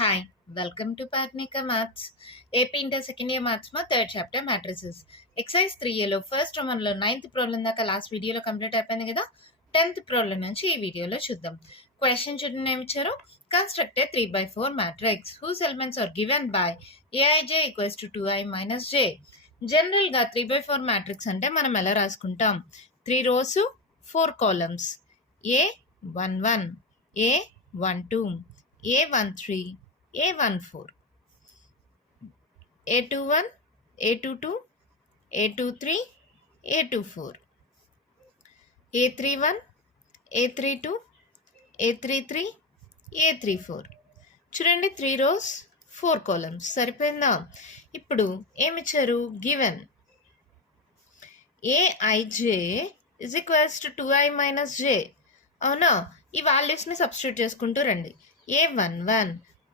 Hi, welcome to Patnika Maths. AP Inter Second Year Maths మా third chapter matrices exercise 3లో first రోమన్లో 9th problem దాకా last వీడియోలో complete అయిపోయింది కదా. 10th ప్రాబ్లం నుంచి ఈ వీడియోలో చూద్దాం. క్వశ్చన్ చూడండి ఏమి ఇచ్చారు. Construct 3/4 matrix whose elements are given by aij equals to 2i minus j. జనరల్గా 3/4 మ్యాట్రిక్స్ అంటే మనం ఎలా రాసుకుంటాం, 3 rows 4 columns, A11, A12, A13, A14, A21, A22, A23, A24, A31, A32, A33, A34. చూడండి 3 rows 4 columns సరిపోయిందా. ఇప్పుడు ఏమిచ్చారు, given aij is equals to 2i minus j. అవునా, ఈ వాల్యూస్ని సబ్స్టిట్యూట్ చేసుకుంటూ రండి. A11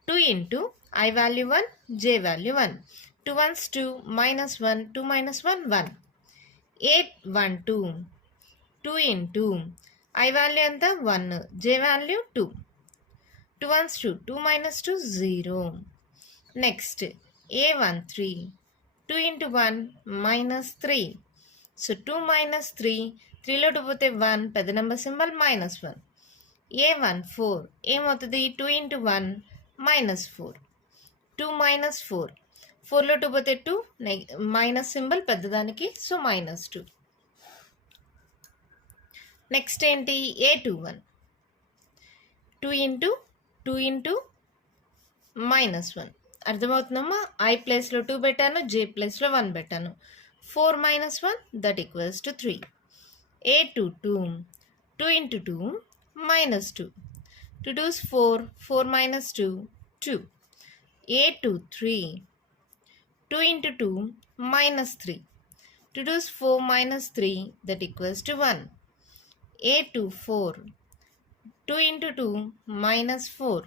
2 into I value 1 j value 1, 2 ones 2 minus 1 2 minus 1 1. A12 2 into I value ఎంత 1 j value 2, 2 ones 2 2 minus 2 0. Next A13 2 into 1 minus 3. So 2 minus 3, 3లో 2 పోతే 1, పెద్ద number symbol minus 1. A14 ఏమవుతుంది, 2 into 1 minus 4, 2 minus 4, 4లో 2 పోతే 2, minus symbol పెద్దదానికి, so minus 2. Next ఏంటి, A21 2 into minus 1. అర్థమవుతుందమ్మా, I ప్లేస్లో 2 పెట్టాను, J ప్లేస్లో 1 పెట్టాను. 4 minus 1 that equals to 3. A22 2 into 2 minus 2, 2 2's 4, 4 minus 2 2. A23 2 into 2 minus 3, 2 2's 4 minus 3 that equals to 1. A24 2 into 2 minus 4,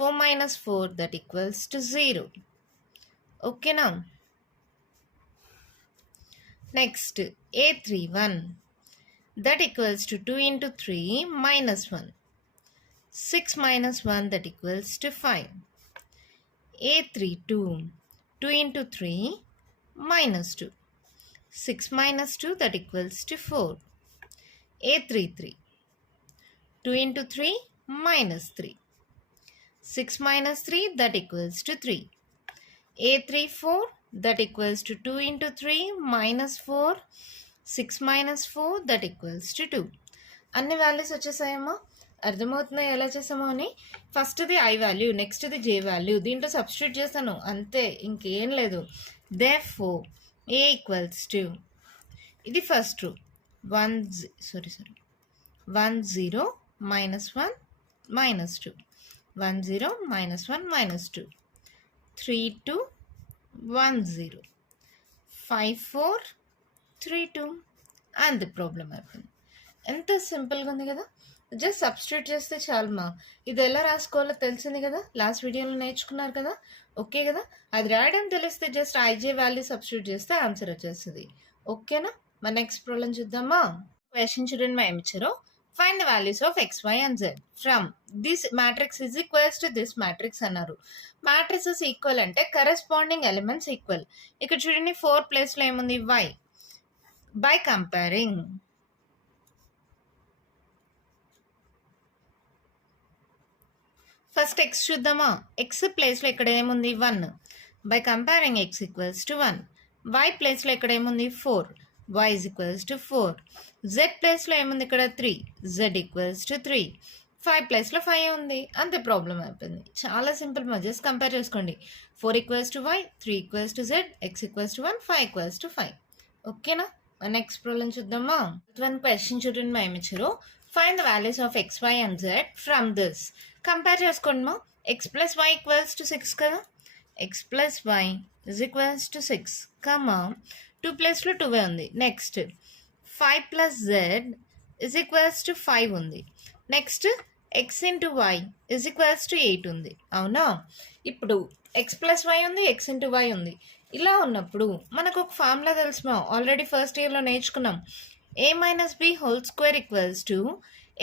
4 minus 4 that equals to 0. Okay now. Next A31 that equals to 2 into 3 minus 1, 6 minus 1 that equals to 5. A32 2 into 3 minus 2, 6 minus 2 that equals to 4. A33 2 into 3 minus 3, 6 minus 3 that equals to 3. A34 that equals to 2 into 3 minus 4, 6 minus 4 that equals to 2. అన్ని values వచ్చేసాయమ్మా. అర్థమవుతున్నాయి ఎలా చేసామో అని. ఫస్ట్ది I value, నెక్స్ట్ది J value, దీంట్లో substitute చేస్తాను అంతే, ఇంకేం లేదు. therefore A equals to, ఇది ఫస్ట్ రూ, 1 0 minus 1 minus 2, 1 0 minus 1 minus 2, 3 2 1 0, 5 4 3 2 and the problem అయిపోయింది. ఎంత సింపుల్గా ఉంది కదా, జస్ట్ సబ్స్టిట్యూట్ చేస్తే చాలమ్మా. ఇది ఎలా రాసుకోవాలో తెలిసింది కదా, లాస్ట్ వీడియోలో నేర్చుకున్నారు కదా, ఓకే కదా. అది రాయడం తెలిస్తే జస్ట్ IJ వాల్యూ సబ్స్టిట్యూట్ చేస్తే ఆన్సర్ వచ్చేస్తుంది. ఓకేనా, మన నెక్స్ట్ ప్రాబ్లం చూద్దామా. క్వశ్చన్ చూడండి, మా ఏమిచ్చారో, find the values of x, y and z from this matrix is equals to this matrix అన్నారు. మ్యాట్రిక్సెస్ ఈక్వల్ అంటే కరెస్పాండింగ్ ఎలిమెంట్స్ ఈక్వల్. ఇక్కడ చూడండి 4 ప్లేస్లో ఏముంది, y. By comparing first x చూద్దామా. x ప్లేస్లో ఇక్కడ ఏముంది 1, by comparing x equals to 1. y ప్లేస్లో ఇక్కడ ఏముంది 4, y is equals to 4. z ప్లేస్లో ఏముంది ఇక్కడ 3, z ఈక్వల్స్ టు 3. 5 ప్లేస్లో 5 ఉంది, అంతే ప్రాబ్లం అయిపోయింది. చాలా సింపుల్, జస్ట్ కంపేర్ చేసుకోండి. 4 equals to y, 3 equals to z, x equals to 1, 5 equals to 5. ఓకేనా, నెక్స్ట్ ప్రాబ్లం చూద్దామా. 1 క్వశ్చన్ చూడండి, మా ఏమిచ్చారు, find the values of x, y and z from this. Compare చేసుకోండి మా. x plus y equals to 6 కదా, x plus y is equals to 6 comma 2 ప్లేస్లో 2 ఉంది. Next 5 plus z is equals to 5 ఉంది. Next x into y is equals to 8 ఉంది. అవునా, ఇప్పుడు x plus y ఉంది, x ఇంటూ y ఉంది. ఇలా ఉన్నప్పుడు మనకు ఒక ఫార్ములా తెలుసు, ఆల్రెడీ ఫస్ట్ ఇయర్లో నేర్చుకున్నాం. a minus b whole square equals to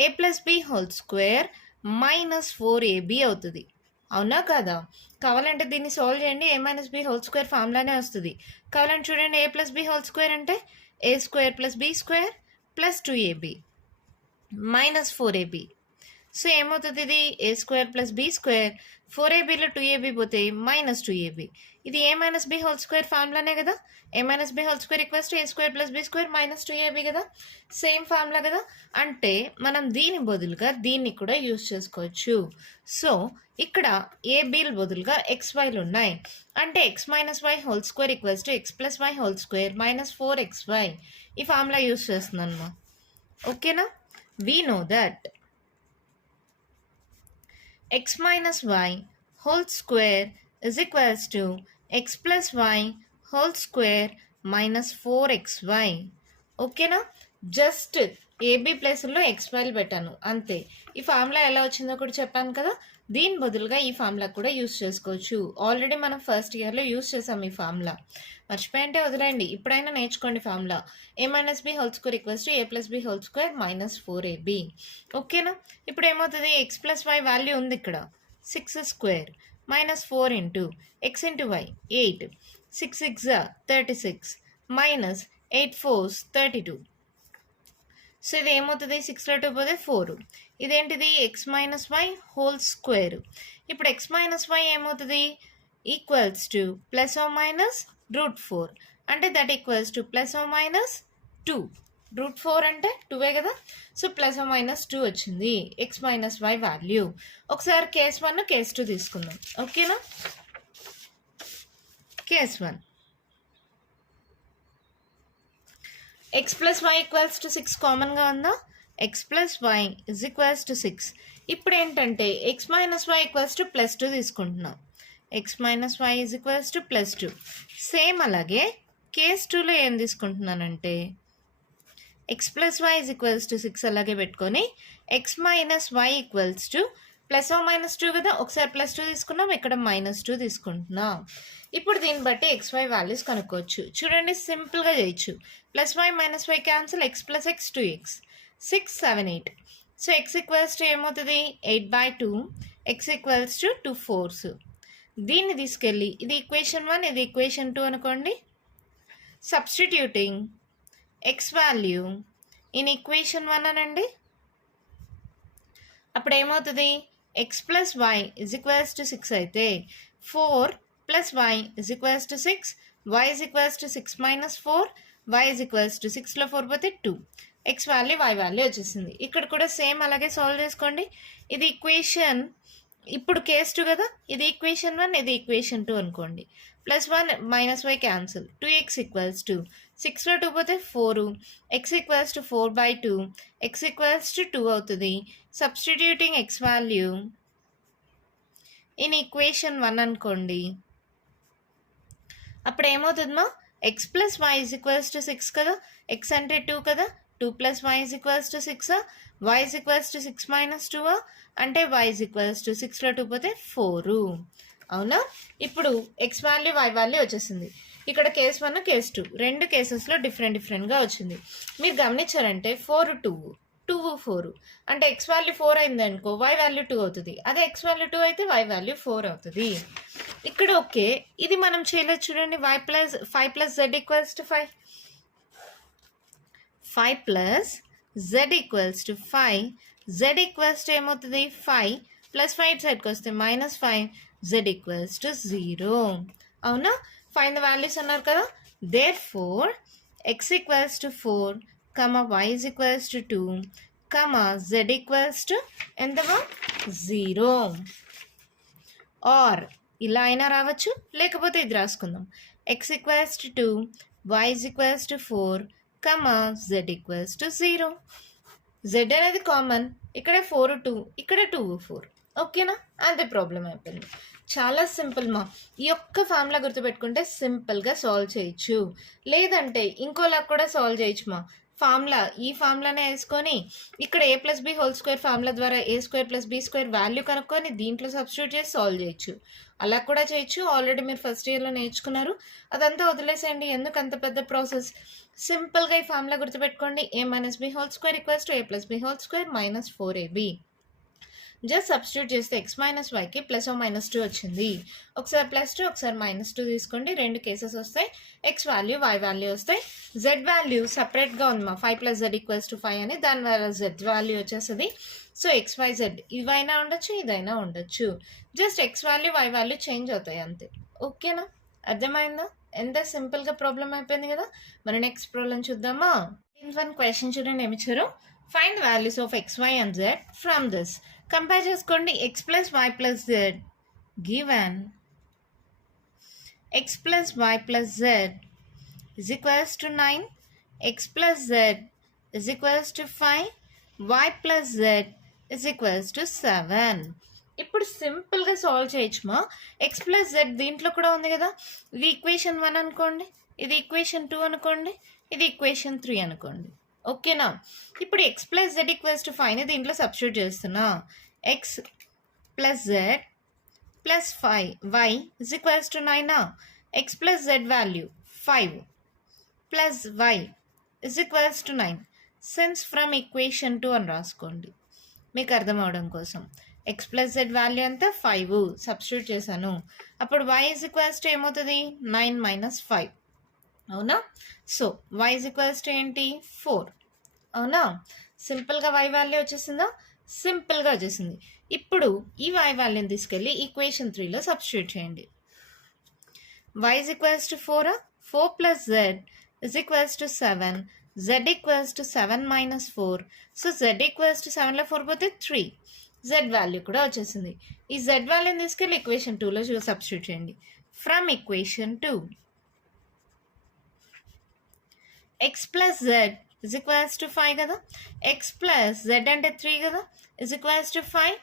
a plus b whole square minus 4ab అవుతుంది. అవునా కాదా? కావాలంటే దీన్ని సాల్వ్ చేయండి. A minus B whole square ఫార్ములానే వస్తుంది. కావాలంటే చూడండి, A plus B whole square అంటే A square plus B square plus 2ab minus 4ab. So ఏమవుతుంది, ఇది A square plus B square, 4abలో 2ab పోతే మైనస్ 2ab. ఇది A minus B whole square ఫార్ములానే కదా. ఏ minus B whole square equals to A square plus B square minus 2ab కదా. Same formula కదా. అంటే మనం దీని బదులుగా దీన్ని కూడా యూజ్ చేసుకోవచ్చు. సో ఇక్కడ ఏబీల బదులుగా ఎక్స్వైలు ఉన్నాయి. అంటే X minus Y whole square equals to X plus Y whole square minus 4xy. ఈ ఫార్ములా యూజ్ చేస్తున్నాను. ఓకేనా? We know that x minus y whole square is equals to x plus y whole square minus 4xy. ఓకేనా? Just AB ప్లేస్లో ఎక్స్వైల్ పెట్టాను అంతే. ఈ formula ఎలా వచ్చిందో కూడా చెప్పాను కదా. దీని బదులుగా ఈ ఫార్ములా కూడా యూస్ చేసుకోవచ్చు. ఆల్రెడీ మనం ఫస్ట్ ఇయర్లో యూస్ చేసాం ఈ ఫార్ములా. మర్చిపోయింటే వదిలేయండి, ఇప్పుడైనా నేర్చుకోండి formula. A minus B whole square equals to A plus B whole square minus 4ab. ఓకేనా? ఇప్పుడు ఏమవుతుంది, ఎక్స్ ప్లస్ వై వాల్యూ ఉంది ఇక్కడ 6 square minus 4 into X into Y 8, 6 6 36 minus 8 4 32. So ఇది ఏమవుతుంది, 6లో 2 పోతే 4. ఇదేంటిది, X minus Y whole square. ఇప్పుడు ఎక్స్ మైనస్ వై ఏమవుతుంది, equals to plus or minus √4. అంటే that equals to plus or minus 2. √4 అంటే 2 కదా. సో ప్లస్ ఓ మైనస్ 2 వచ్చింది ఎక్స్ మైనస్ వై వాల్యూ. ఒకసారి కేస్ 1 కేస్ 2 తీసుకుందాం. ఓకేనా? Case 1, X plus Y equals to 6 కామన్గా ఉందా. X plus Y is equals to 6. ఇప్పుడు ఏంటంటే X minus Y equals to plus 2 తీసుకుంటున్నాం. X minus Y is equals to plus 2. Same అలాగే case 2లో ఏం తీసుకుంటున్నానంటే X plus Y is equals to 6 అలాగే పెట్టుకొని X minus Y equals to plus or minus 2 కదా. ఒకసారి ప్లస్ 2 తీసుకున్నాం, ఇక్కడ మైనస్ 2 తీసుకుంటున్నాం. ఇప్పుడు దీన్ని బట్టి ఎక్స్ వై వాల్యూస్ కనుక్కోవచ్చు. చూడండి, సింపుల్గా చేయొచ్చు. Plus Y minus Y cancel, X plus X 2x, 6 7 8. So X equals to ఏమవుతుంది, 8/2. X equals to 2 4s. దీన్ని తీసుకెళ్ళి ఇది ఈక్వేషన్ 1, ఇది ఈక్వేషన్ 2 అనుకోండి. Substituting X value in equation 1 అనండి. అప్పుడు ఏమవుతుంది, X plus Y is equals to 6 అయితే 4 plus Y is equals to 6, Y is equals to 6 minus 4, Y is equals to 6లో 4 పోతే 2. ఎక్స్ వాల్యూ వై వాల్యూ వచ్చేసింది. ఇక్కడ కూడా సేమ్ అలాగే సాల్వ్ చేసుకోండి. ఇది ఈక్వేషన్, ఇప్పుడు కేస్ 2 కదా. ఇది ఈక్వేషన్ 1, ఇది ఈక్వేషన్ 2 అనుకోండి. Plus 1 minus Y cancel, 2x equals to 6లో 2 పోతే 4, X equals to 4/2, X equals to 2 అవుతుంది. Substituting X value in equation 1 అనుకోండి. అప్పుడు ఏమవుతుందమ్మా, X plus Y is equals to 6 కదా. ఎక్స్ అంటే 2 కదా. 2 plus Y is equals to 6, Y is equals to 6 minus 2 అంటే వై ఈజ్ ఈక్వల్స్ టు 6లో 2 పోతే 4. అవునా? ఇప్పుడు ఎక్స్ వాల్యూ వై వాల్యూ వచ్చేసింది. ఇక్కడ కేస్ 1 కేస్ 2 రెండు కేసెస్లో డిఫరెంట్గా వచ్చింది. మీరు గమనించారంటే 4 2 2 4 అంటే ఎక్స్ వాల్యూ 4 అయింది అనుకో, వై వాల్యూ 2 అవుతుంది. అదే ఎక్స్ వాల్యూ 2 అయితే వై వాల్యూ 4 అవుతుంది. ఇక్కడ ఓకే, ఇది మనం చేయలేదు చూడండి. 5 plus Z equals to 5, 5 plus Z equals to 5. Z equals to ఏమవుతుంది, 5 ప్లస్ 5 సైడ్కి వస్తే మైనస్ 5, జెడ్ ఈక్వల్స్ టు 0. అవునా? ఫైండ్ ద వాల్యూస్ అన్నారు కదా. Therefore X equals to 4, Y is equals to 2, Z equals to ఎంతమా 0. Or ఇలా అయినా రావచ్చు, లేకపోతే ఇది రాసుకుందాం. X equals to 2, Y is equals to 4, Z equals to 0. Z అనేది కామన్, ఇక్కడ 4 2, ఇక్కడ 2 4. ఓకేనా? అంతే, ప్రాబ్లం అయిపోయింది. చాలా సింపుల్ మా. ఈ ఒక్క ఫార్ములా గుర్తుపెట్టుకుంటే సింపుల్గా సాల్వ్ చేయొచ్చు. లేదంటే ఇంకోలా కూడా సాల్వ్ చేయొచ్చు మా. ఈ ఫార్ములానే వేసుకొని ఇక్కడ A plus B whole square formula ద్వారా A square plus B square value కనుక్కొని దీంట్లో సబ్స్టిట్యూట్ చేసి సాల్వ్ చేయొచ్చు. అలా కూడా చేయొచ్చు. ఆల్రెడీ మీరు ఫస్ట్ ఇయర్లో నేర్చుకున్నారు. అదంతా వదిలేసేయండి, ఎందుకు అంత పెద్ద ప్రాసెస్. సింపుల్గా ఈ ఫార్ములా గుర్తుపెట్టుకోండి. A minus B whole square equals to A plus B whole square minus 4ab. Just substitute చేస్తే ఎక్స్ మైనస్ వైకి +(-2) వచ్చింది. ఒకసారి +2 ఒకసారి -2 తీసుకోండి. 2 కేసెస్ వస్తాయి. ఎక్స్ వాల్యూ వై వాల్యూ వస్తాయి. జెడ్ వాల్యూ సపరేట్గా ఉంది మా 5 + z = 5 అని, దాని వల్ల జెడ్ వాల్యూ వచ్చేస్తుంది. సో XYZ ఇవైనా ఉండొచ్చు, ఇదైనా ఉండొచ్చు. Just X value Y value change అవుతాయి అంతే. ఓకేనా, అర్థమైందా? ఎంత సింపుల్గా ప్రాబ్లం అయిపోయింది కదా. మరి నెక్స్ట్ ప్రాబ్లం చూద్దామా. 1 క్వశ్చన్ చూడండి, ఏమి ఇచ్చారు. Find the values of x, y and z from this. Compare చేసుకోండి. x + y + z given x + y + z = 9, x + z = 5, y + z = 7. ఇప్పుడు సింపుల్గా సాల్వ్ చేయొచ్చుమా. ఎక్స్ ప్లస్ జెడ్ దీంట్లో కూడా ఉంది కదా. ఇది ఈక్వేషన్ 1 అనుకోండి, ఇది ఈక్వేషన్ 2 అనుకోండి, ఇది ఈక్వేషన్ 3 అనుకోండి. ఓకేనా. ఇప్పుడు ఎక్స్ ప్లస్ జెడ్ = 5ని దీంట్లో సబ్స్టిట్యూట్ చేస్తున్నా. X plus Z plus 5 Y = 9. X plus Z value 5 plus Y = 9. Since from equation 2 అని రాసుకోండి మీకు అర్థం అవడం కోసం. ఎక్స్ ప్లస్ జెడ్ వాల్యూ అంతా 5 సబ్స్టిట్యూట్ చేశాను. అప్పుడు y = ఏమవుతుంది, 9 - 5 అవునా. సో y = ఏంటి, 4 అవునా. సింపుల్గా y వాల్యూ వచ్చేసిందా, సింపుల్గా వచ్చేసింది. ఇప్పుడు ఈ y వాల్యూని తీసుకెళ్ళి ఈక్వేషన్ 3లో సబ్స్టిట్యూట్ చేయండి. y = 4, 4 + z = 7, z = 7 - 4. So z = 7లో 4 పోతే 3. z వాల్యూ కూడా వచ్చేసింది. ఈ z వాల్యూని తీసుకెళ్ళి ఈక్వేషన్ 2లో సబ్స్టిట్యూట్ చేయండి. ఫ్రమ్ ఈక్వేషన్ 2 x + z = 5 కదా. x + z అంటే 3 కదా, = 5.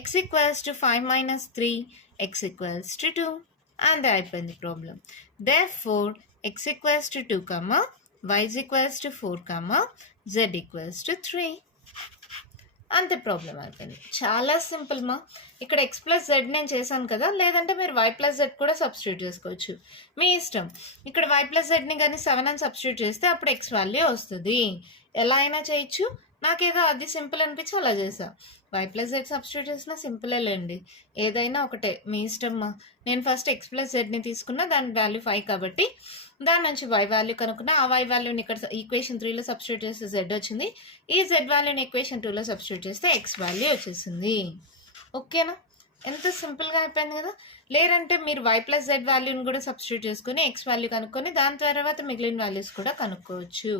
x = 5 - 3, x = 2. అంతే అయిపోయింది problem. Therefore x = 2, y = 4, z = 3. అంతే ప్రాబ్లం అయిపోయింది. చాలా సింపుల్ మా. ఇక్కడ ఎక్స్ ప్లస్ జెడ్ నేను చేశాను కదా, లేదంటే మీరు వై ప్లస్ జెడ్ కూడా సబ్స్టిట్యూట్ చేసుకోవచ్చు, మీ ఇష్టం. ఇక్కడ వై ప్లస్ జెడ్ని కానీ 7 అని సబ్స్టిట్యూట్ చేస్తే అప్పుడు ఎక్స్ వాల్యూ వస్తుంది. ఎలా అయినా చేయొచ్చు. నాకేదో అది సింపుల్ అనిపించి అలా చేసా. వై ప్లస్ జెడ్ సబ్స్టిట్యూట్ చేసినా సింపులే లేండి, ఏదైనా ఒకటే మీ ఇష్టమ్మా. నేను ఫస్ట్ ఎక్స్ ప్లస్ జెడ్ని తీసుకున్నా, దాని వాల్యూ 5 కాబట్టి దాని నుంచి వై వాల్యూ కనుక్కున్నా. ఆ వై వాల్యూని ఇక్కడ ఈక్వేషన్ 3లో సబ్స్టిట్యూట్ చేస్తే జెడ్ వచ్చింది. ఈ జెడ్ వాల్యూని ఈక్వేషన్ 2లో సబ్స్టిట్యూట్ చేస్తే ఎక్స్ వాల్యూ వచ్చేసింది. ఓకేనా, ఎంత సింపుల్గా అయిపోయింది కదా. లేదంటే మీరు వై ప్లస్ జెడ్ వాల్యూని కూడా సబ్స్టిట్యూట్ చేసుకొని ఎక్స్ వాల్యూ కనుక్కొని దాని తర్వాత మిగిలిన వాల్యూస్ కూడా కనుక్కోవచ్చు.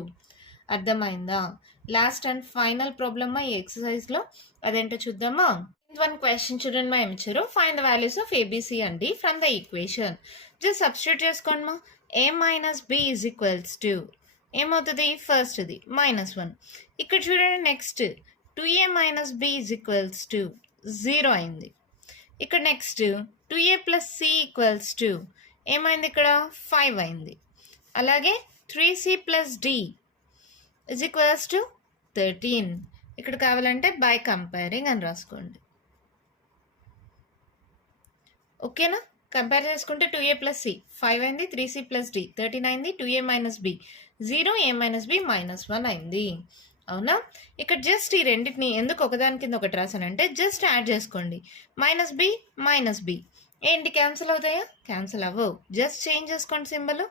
అర్థమైందా. లాస్ట్ అండ్ ఫైనల్ ప్రాబ్లమ్ ఈ ఎక్సర్సైజ్లో, అదేంటో చూద్దామా. 1 క్వశ్చన్ చూడండి మా, ఏమి ఇచ్చారు. Find the values of ABC అండి from the equation. Just substitute చేసుకోండి మా. a - b = ఏమవుతుంది, ఫస్ట్ ఇది -1. ఇక్కడ చూడండి నెక్స్ట్ 2a - b = 0 అయింది. ఇక్కడ నెక్స్ట్ 2a + c = ఏమైంది, ఇక్కడ 5 అయింది. అలాగే 3c + d = 13. ఇక్కడ కావాలంటే బై కంపేరింగ్ అని రాసుకోండి. ఓకేనా. కంపేర్ చేసుకుంటే 2a + c 5 అయింది, 3c + d 13 అయింది, 2a - b 0, a - b -1 అయింది. అవునా. ఇక్కడ జస్ట్ ఈ రెండింటిని ఎందుకు ఒకదాని కింద ఒకటి రాసానంటే జస్ట్ యాడ్ చేసుకోండి. -b ఏంటి, క్యాన్సిల్ అవుతాయా, క్యాన్సిల్ అవ్వవు. జస్ట్ చేంజ్ చేసుకోండి సింబల్.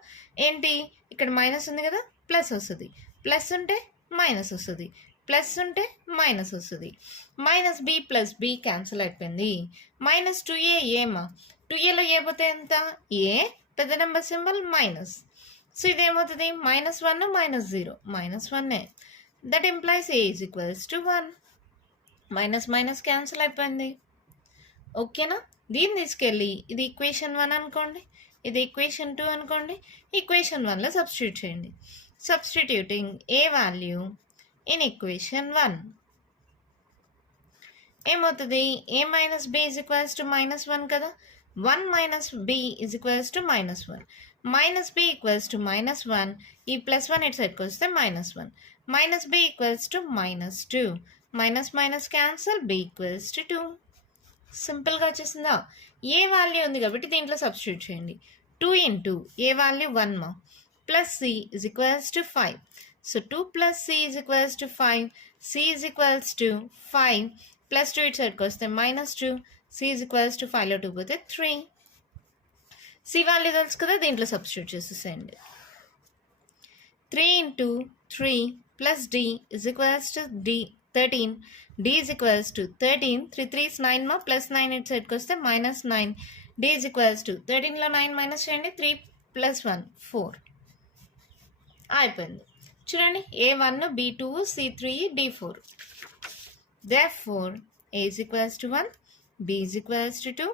ఏంటి, ఇక్కడ మైనస్ ఉంది కదా, ప్లస్ వస్తుంది, ప్లస్ ఉంటే మైనస్ వస్తుంది, ప్లస్ ఉంటే మైనస్ వస్తుంది. -b + b క్యాన్సిల్ అయిపోయింది. -2a ఏమా, 2aలో ఏ పోతే ఎంత, ఏ పెద్ద నెంబర్ సింబల్ మైనస్. సో ఇదేమవుతుంది, -1 - 0 -1. That implies a = 1. Minus cancel అయిపోయింది. ఓకేనా. దీన్ని తీసుకెళ్ళి ఇది ఈక్వేషన్ 1 అనుకోండి, ఇది ఈక్వేషన్ 2 అనుకోండి. ఈక్వేషన్ 1లో సబ్స్టిట్యూట్ చేయండి. Substituting A value in equation 1 ఏమవుతుంది, a - b = -1 కదా. 1 - b = -1. -b = -1. ఈ +1 ఇటు సైడ్కి వస్తే -1. -b = -2. Minus cancel, b = 2. సింపుల్గా వచ్చేసిందా. ఏ వాల్యూ ఉంది కాబట్టి దీంట్లో సబ్స్టిట్యూట్ చేయండి. 2 × ఏ వాల్యూ 1 మా, +c = 5. So 2 + c = 5, c = 5, plus 2 ఇటు సైడ్కి వస్తే -2, c ఈజ్ ఈక్వల్స్ టు 5లో 2 పోతే 3. సి వాల్యూ తెలుసు కదా, దీంట్లో సబ్స్టిట్యూట్ చేసేసేయండి. 3 into 3 plus d is equals to d 13. d is equals to 13. 3 3 is 9 ma plus 9 ఇటు సైడ్కి వస్తే -9. d is equals to 13లో 9 minus చేయండి. 3 plus 1 4 అయిపోయింది. చూడండి a1 b2 c3 d4. Therefore a is equals to 1, b is equals to 2,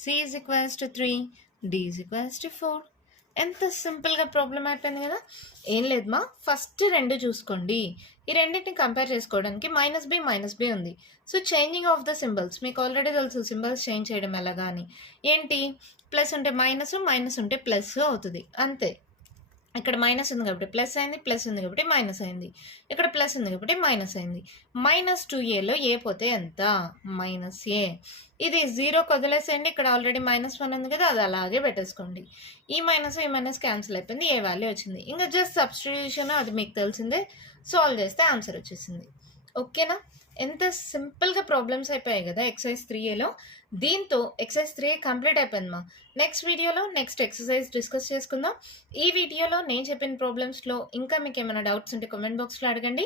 c is equals to 3, d is equals to 4. ఎంత సింపుల్గా problem అయిపోయింది కదా. ఏం లేదు మా, ఫస్ట్ రెండు చూసుకోండి. ఈ రెండింటిని కంపేర్ చేసుకోవడానికి -b ఉంది. So changing of the symbols మీకు ఆల్రెడీ తెలుసు, సింబల్స్ చేంజ్ చేయడం ఎలాగా అని. ఏంటి, ప్లస్ ఉంటే మైనస్, మైనస్ ఉంటే ప్లస్ అవుతుంది అంతే. ఇక్కడ మైనస్ ఉంది కాబట్టి ప్లస్ అయింది, ప్లస్ ఉంది కాబట్టి మైనస్ అయింది. ఇక్కడ ప్లస్ ఉంది కాబట్టి మైనస్ అయింది. -2aలో ఏ పోతే ఎంత, -a. ఇది 0కి వదిలేసేయండి. ఇక్కడ ఆల్రెడీ -1 ఉంది కదా, అది అలాగే పెట్టేసుకోండి. ఈ మైనస్ క్యాన్సిల్ అయిపోయింది, ఏ వాల్యూ వచ్చింది. ఇంకా జస్ట్ సబ్స్టిట్యూషన్, అది మీకు తెలిసిందే. సాల్వ్ చేస్తే ఆన్సర్ వచ్చేసింది. ఓకేనా, ఎంత సింపుల్గా ప్రాబ్లమ్స్ అయిపోయాయి కదా ఎక్సర్సైజ్ 3aలో. దీంతో ఎక్సర్సైజ్ 3a కంప్లీట్ అయిపోయింది మా. నెక్స్ట్ వీడియోలో నెక్స్ట్ ఎక్సర్సైజ్ డిస్కస్ చేసుకుందాం. ఈ వీడియోలో నేను చెప్పిన ప్రాబ్లమ్స్లో ఇంకా మీకు ఏమైనా డౌట్స్ ఉంటే కామెంట్ బాక్స్లో అడగండి.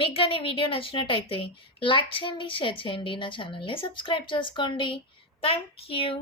మీకు కానీ వీడియో నచ్చినట్టయితే లైక్ చేయండి, షేర్ చేయండి, నా ఛానల్ని సబ్స్క్రైబ్ చేసుకోండి. Thank you.